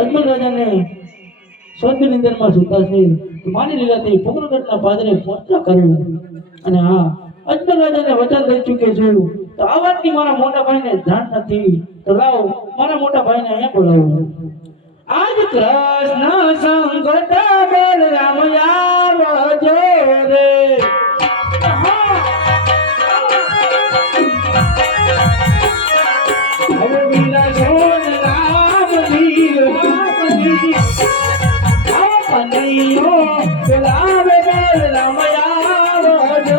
અજમલ રાજાને સ્વર્ગ નિંદનમાં સુતા છે માની લીધા તે પાદરે પહોંચતા કર્યું. અને હા અજમલ રાજાને વચન દઈ ચૂકે છું. તો આ વાતની મારા મોટા ભાઈને જાણ નથી. તો લાવો, મારા મોટા ભાઈને અહીંયા બોલાવો. આજ કૃષ્ણ સંગત બલરામ આવજો રે. આપનૈયો બોલાવે બલરામ આવજો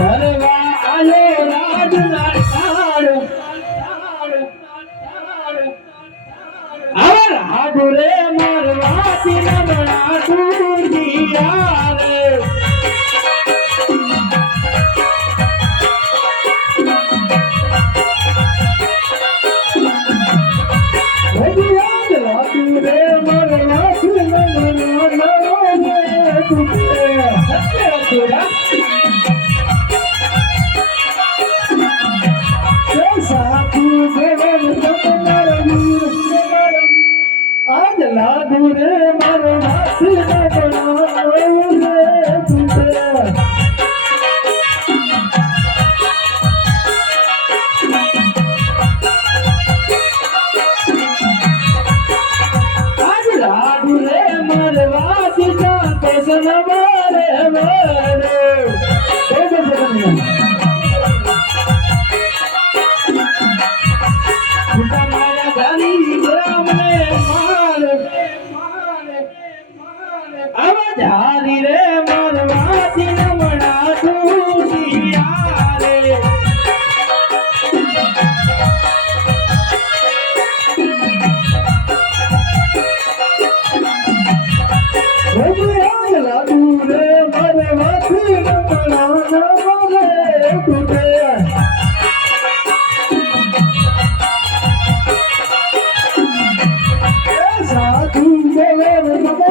Running લાદુ રે મારો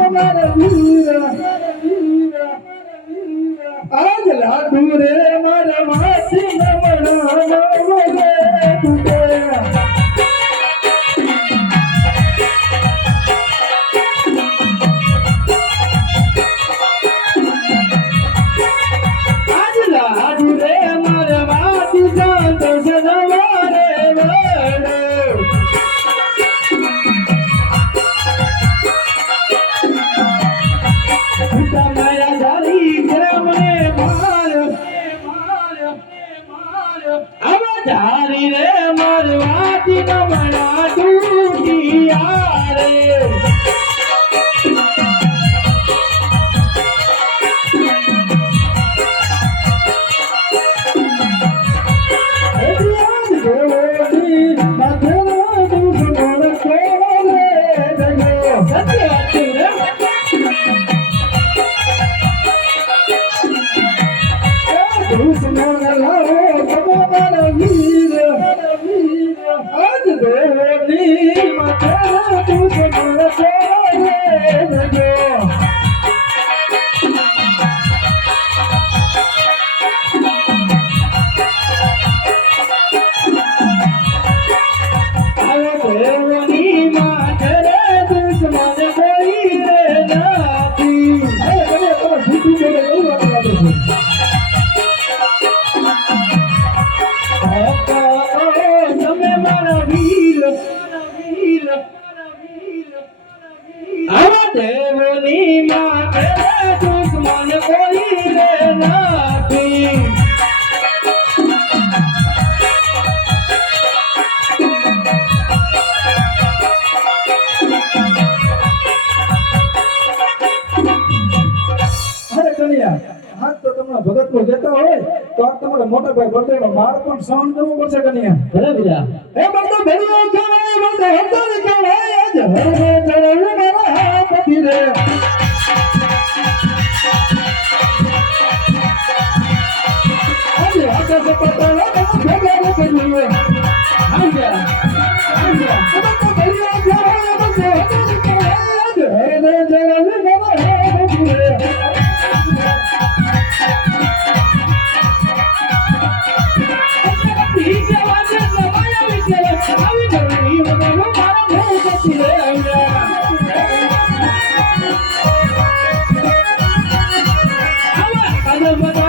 તમાર વીર આજ લાડુ રે માર માસી નમણા you. પણ સહન કરવું પડશે કન્યા. ભલે બીજા હે બળદેવ ભેળો કહેવાય ચડવું મારા આજે આકાશ તમે કર્યું આવા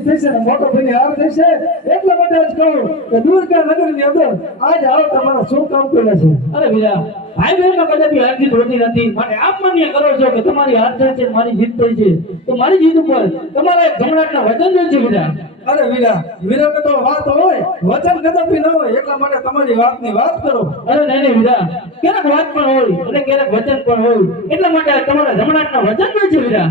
તમારી જીત થશે ને મોટો ભાઈની હાર થશે એટલા માટે જ કહું કે દુર્ગા નગરની અંદર આજ આવો તમારા શું કામ કરે છે? અરે બીજા ભાઈ બહેનમાં કદાપી હાર જીત હોતી નથી. માટે આપ માન્ય કરો છો કે તમારી હાર થઈ છે મારી જીત થઈ છે. તો મારી જીત ઉપર તમારા વચન છે બીજા. અરે વીરા વીરા તો વાત હોય વચન કદાપી ન હોય એટલા માટે તમારી વાતની વાત કરો. અરે નહીં નહીં વીરા ક્યારેક વાત પણ હોય અને ક્યારેક વચન પણ હોય. એટલા માટે તમારા જમણાટના વચન હોય છે બીજા.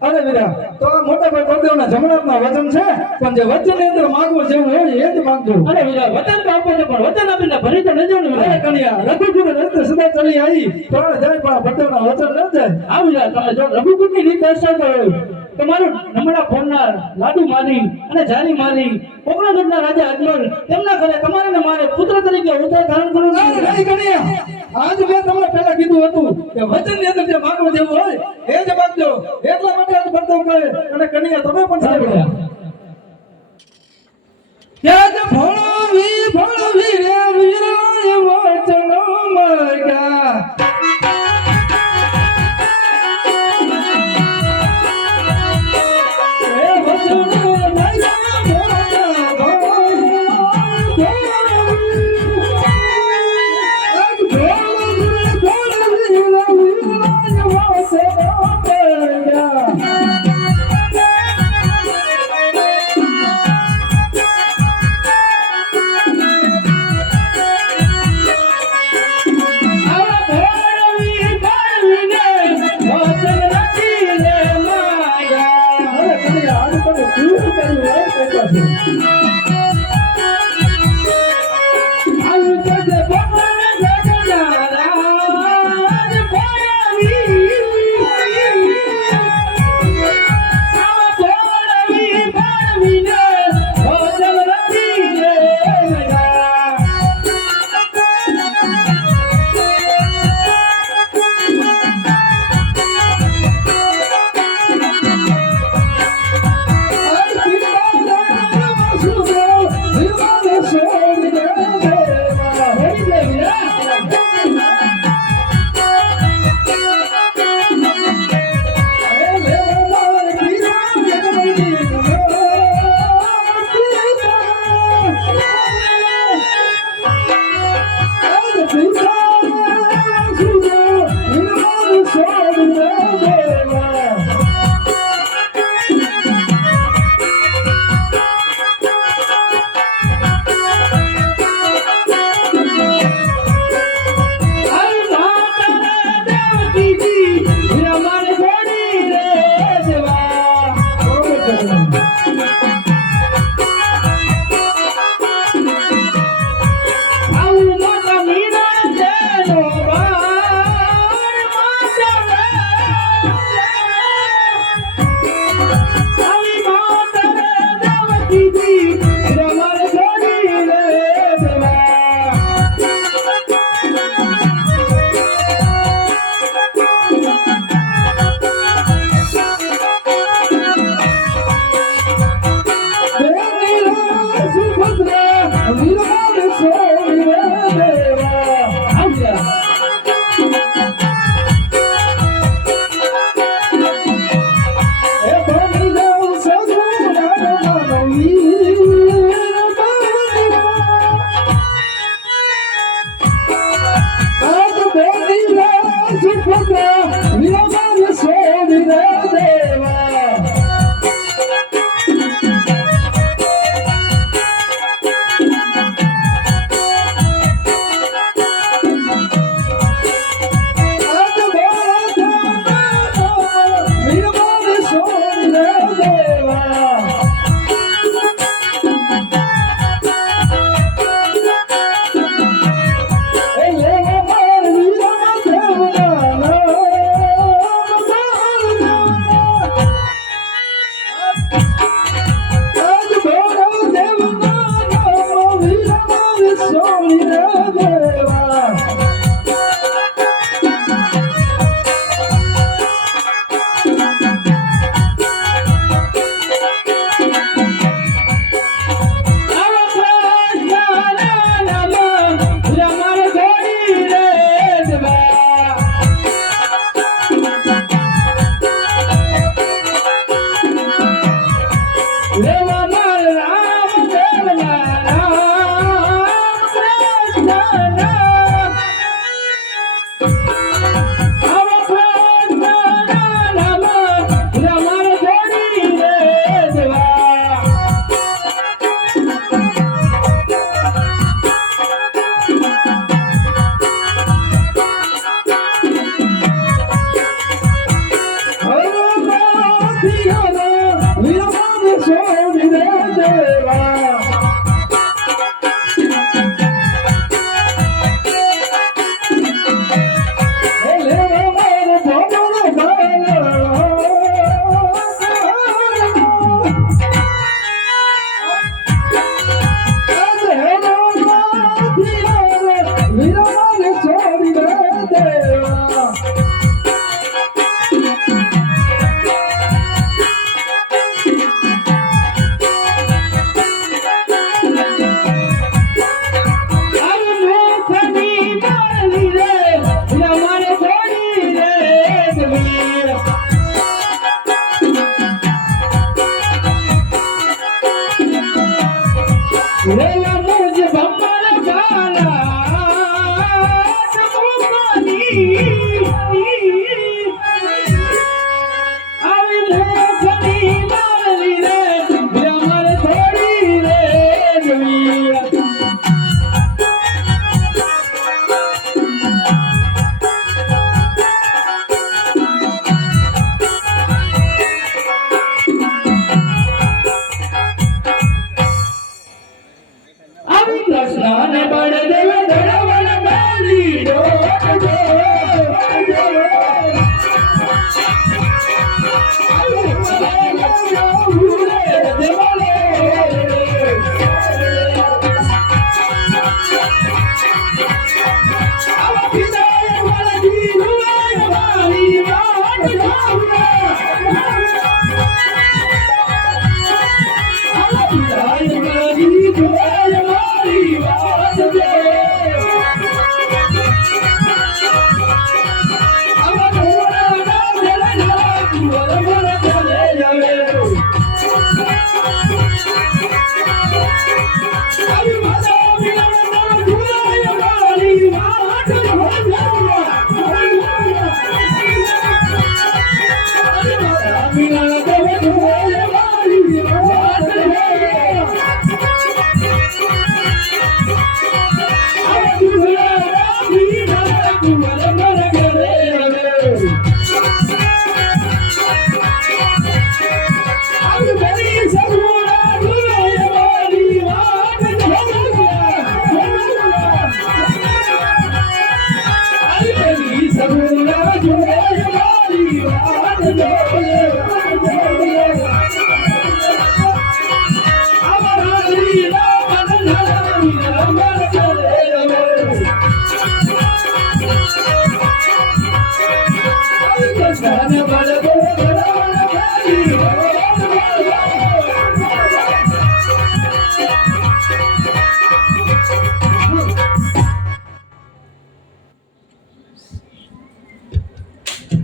અરે વીરા તો આ મોટા ભાઈ બળદેવના જમણાતના વચન છે? પણ જે વચનની અંદર માંગવું જેવું હોય એ જ માંગજો. અરે બીજા વચન તો આપો છો પણ વચન આપીને ભરી તો લેજો ને અરે કન્યા રઘુકુળ રસ્તે સદા ચલી આવી. પ્રાણ જાય પણ બળદેવના વચન ન જાય. આ બીજા તમે જો રઘુકુળની રીત દર્શાવતા હોય તમારું નમણા ફોડનાર લાડુ મારી અને જારી મારી પોકરણગઢના રાજા અજમલ તેમના ઘરે તમારે ને મારે પુત્ર તરીકે ઉદય ધારણ કરવું ના, છે આજ મેં તમને પહેલા કીધું હતું કે વચનની અંદર જે માંગવા જેવું હોય એ જ માંગજો એટલા માટે આજ વર્તન કરે અને કનૈયા તમે પણ સાંભળ્યા